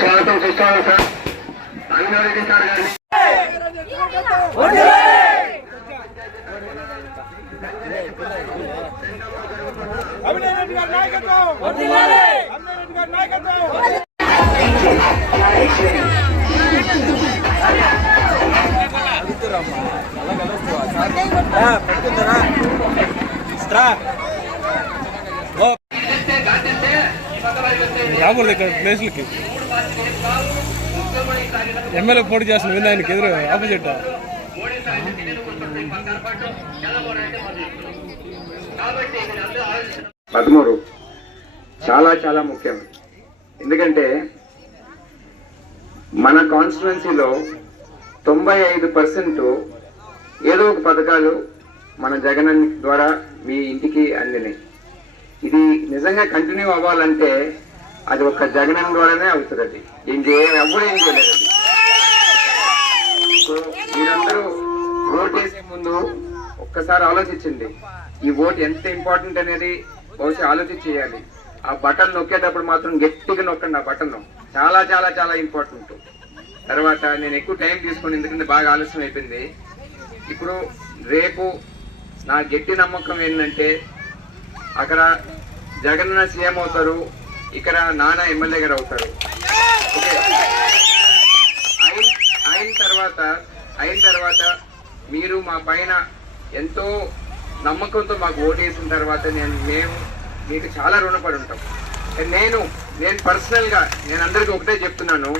స్వాగతం సుస్వాగతం sir. Rangareddy sir గారిని రాకూడదు ఇక్కడ ప్లేస్లకి. ఎమ్మెల్యే పోటీ చేస్తున్న విన్న ఆయనకి ఎదురు ఆపోజిట్. పదమూడు చాలా చాలా ముఖ్యం. ఎందుకంటే మన కాన్స్టిట్యున్సీలో 95% ఏదో ఒక పథకాలు మన జగన్ ద్వారా మీ ఇంటికి అందినాయి. ఇది నిజంగా కంటిన్యూ అవ్వాలంటే అది ఒక్క జగన్ ద్వారానే అవుతుంది. ఎవరు ఏం చేయలేదండి. సో మీరందరూ ఓట్ వేసే ముందు ఒక్కసారి ఆలోచించండి. ఈ ఓట్ ఎంత ఇంపార్టెంట్ అనేది బహుశా ఆలోచించేయాలి. ఆ బటన్ నొక్కేటప్పుడు మాత్రం గట్టిగా నొక్కండి. ఆ బటన్ చాలా చాలా చాలా ఇంపార్టెంట్. తర్వాత నేను ఎక్కువ టైం తీసుకుని ఎందుకంటే బాగా ఆలస్యం అయిపోయింది. ఇప్పుడు రేపు నా గట్టి నమ్మకం ఏంటంటే అక్కడ జగన్ సీఎం అవుతారు, ఇక్కడ నాన్న ఎమ్మెల్యే గారు అవుతారు. ఓకే, అయిన తర్వాత మీరు మా పైన ఎంతో నమ్మకంతో మాకు ఓటేసిన తర్వాత మేము మీకు చాలా రుణపడి ఉంటాం. నేను పర్సనల్గా నేను అందరికీ ఒకటే చెప్తున్నాను.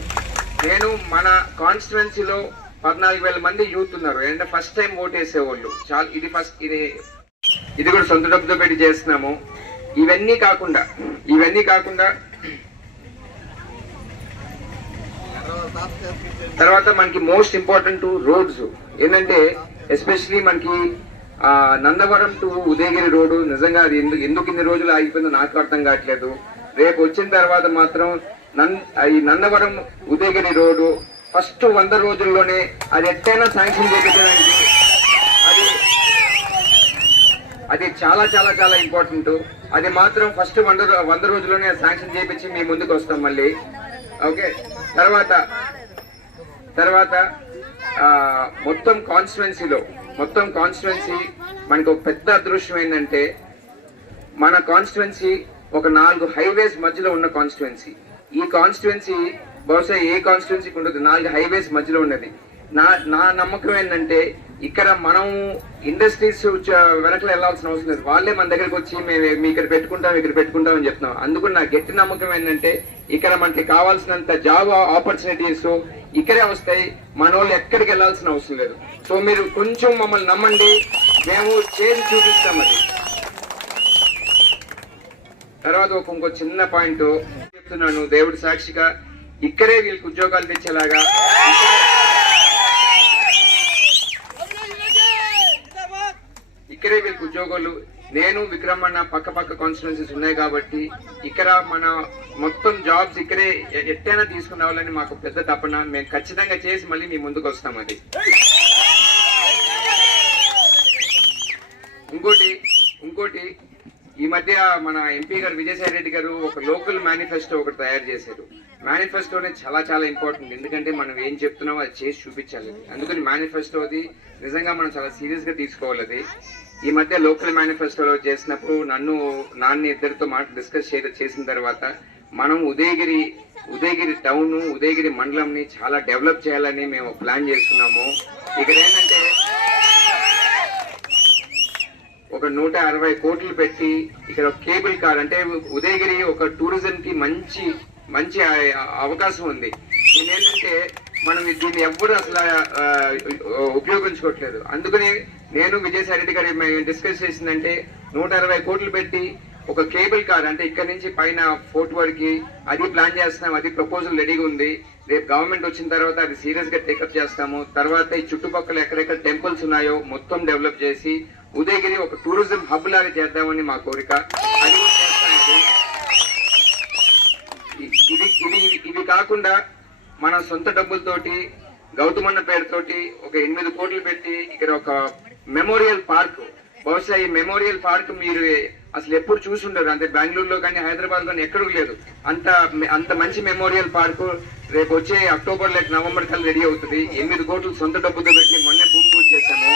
నేను మన కాన్స్టిట్యున్సీలో 14,000 మంది యూత్ ఉన్నారు. అంటే ఫస్ట్ టైం ఓటేసేవాళ్ళు చాలా. ఇది కూడా సొంత డబ్బుతో పెట్టి చేస్తున్నాము. ఇవన్నీ కాకుండా తర్వాత మనకి మోస్ట్ ఇంపార్టెంట్ రోడ్స్ ఏంటంటే ఎస్పెషలీ మనకి నందవరం టు ఉదయగిరి రోడ్డు. నిజంగా అది ఎందుకు ఇన్ని రోజులు ఆగిపోయిందో నాకు అర్థం కావట్లేదు. రేపు వచ్చిన తర్వాత మాత్రం ఈ నందవరం ఉదయగిరి రోడ్డు ఫస్ట్ 100 రోజుల్లోనే అది ఎట్టైనా శాంక్షన్ చేయించడానికి అది చాలా చాలా చాలా ఇంపార్టెంట్. అది మాత్రం ఫస్ట్ 100 రోజుల్లోనే శాంక్షన్ చేయించి మీ ముందుకు వస్తాం మళ్ళీ. ఓకే, తర్వాత మొత్తం కాన్స్టిట్యున్సీ మనకు ఒక పెద్ద అదృష్టం ఏంటంటే మన కాన్స్టిట్యున్సీ ఒక 4 హైవేస్ మధ్యలో ఉన్న కాన్స్టిట్యున్సీ. ఈ కాన్స్టిట్యున్సీ బహుశా ఏ కాన్స్టిట్యున్సీకి ఉండదు. 4 హైవేస్ మధ్యలో ఉన్నది. నా నమ్మకం ఏంటంటే ఇక్కడ మనం ఇండస్ట్రీస్ వెనకలు వెళ్లాల్సిన అవసరం లేదు. వాళ్ళే మన దగ్గరకు వచ్చి మేము ఇక్కడ పెట్టుకుంటాం అని చెప్తున్నాం. అందుకు నా గట్టి నమ్మకం ఏంటంటే ఇక్కడ మనకి కావాల్సినంత జాబ్ ఆపర్చునిటీస్ ఇక్కడే వస్తాయి. మన వాళ్ళు ఎక్కడికి వెళ్లాల్సిన అవసరం లేదు. సో మీరు కొంచెం మమ్మల్ని నమ్మండి, మేము చేసి చూపిస్తాం. అది తర్వాత ఇంకో చిన్న పాయింట్ చెప్తున్నాను దేవుడి సాక్షిగా. ఇక్కడే వీళ్ళకి ఉద్యోగాలు తెచ్చేలాగా ఉద్యోగాలు నేను విక్రమన్న పక్క కాన్స్టిట్యున్సీస్ ఉన్నాయి కాబట్టి ఇక్కడ మన మొత్తం జాబ్స్ ఇక్కడే ఎట్టైనా తీసుకురావాలని మాకు పెద్ద తపన. మేము ఖచ్చితంగా చేసి మళ్ళీ మీ ముందుకు వస్తాం. అది ఇంకోటి ఈ మధ్య మన ఎంపీ గారు విజయసాయి రెడ్డి గారు ఒక లోకల్ మేనిఫెస్టో ఒకటి తయారు చేశారు. మేనిఫెస్టోనే చాలా చాలా ఇంపార్టెంట్. ఎందుకంటే మనం ఏం చెప్తున్నామో అది చేసి చూపించాలి. అందుకని మేనిఫెస్టో అది నిజంగా మనం చాలా సీరియస్ గా తీసుకోవాలి. అది ఈ మధ్య లోకల్ మేనిఫెస్టోలో చేసినప్పుడు నాన్న ఇద్దరితో డిస్కస్ చేసిన తర్వాత మనం ఉదయగిరి టౌన్ ఉదయగిరి మండలంని చాలా డెవలప్ చేయాలని మేము ప్లాన్ చేస్తున్నాము. ఇక్కడ ఏంటంటే ఒక 160 కోట్లు పెట్టి ఇక్కడ ఒక కేబుల్ కార్ అంటే ఉదయగిరి ఒక టూరిజం కి మంచి మంచి అవకాశం ఉంది. ఏంటంటే మనం దీన్ని ఎవ్వరు అసలు ఉపయోగించుకోవట్లేదు. అందుకని నేను విజయసాయి రెడ్డి గారి డిస్కస్ చేసిందంటే 160 కోట్లు పెట్టి ఒక కేబుల్ కార్ అంటే ఇక్కడ నుంచి పైన ఫోర్ట్ వరకు అది ప్లాన్ చేస్తున్నాం. అది ప్రపోజల్ రెడీగా ఉంది. రేపు గవర్నమెంట్ వచ్చిన తర్వాత అది సీరియస్ గా టేకప్ చేస్తాము. తర్వాత ఈ చుట్టుపక్కల ఎక్కడెక్కడ టెంపుల్స్ ఉన్నాయో మొత్తం డెవలప్ చేసి ఉదయగిరి ఒక టూరిజం హబ్ లాగా చేద్దామని మా కోరిక. అది కూడా చేస్తామండి. ఇవి కాకుండా మన సొంత డబ్బులతోటి గౌతమన్న పేరుతోటి ఒక 8 కోట్లు పెట్టి ఇక్కడ ఒక మెమోరియల్ పార్క్, బహుశా ఈ మెమోరియల్ పార్క్ మీరు అసలు ఎప్పుడు చూసి ఉండరు. అంటే బెంగళూరులో కానీ హైదరాబాద్ కానీ ఎక్కడూ లేదు. అంత మంచి మెమోరియల్ పార్క్ రేపు వచ్చే అక్టోబర్ లేక నవంబర్ కల్లా రెడీ అవుతుంది. 8 కోట్లు సొంత డబ్బుతో పెట్టి మొన్నే భూమి పూజ చేశాము.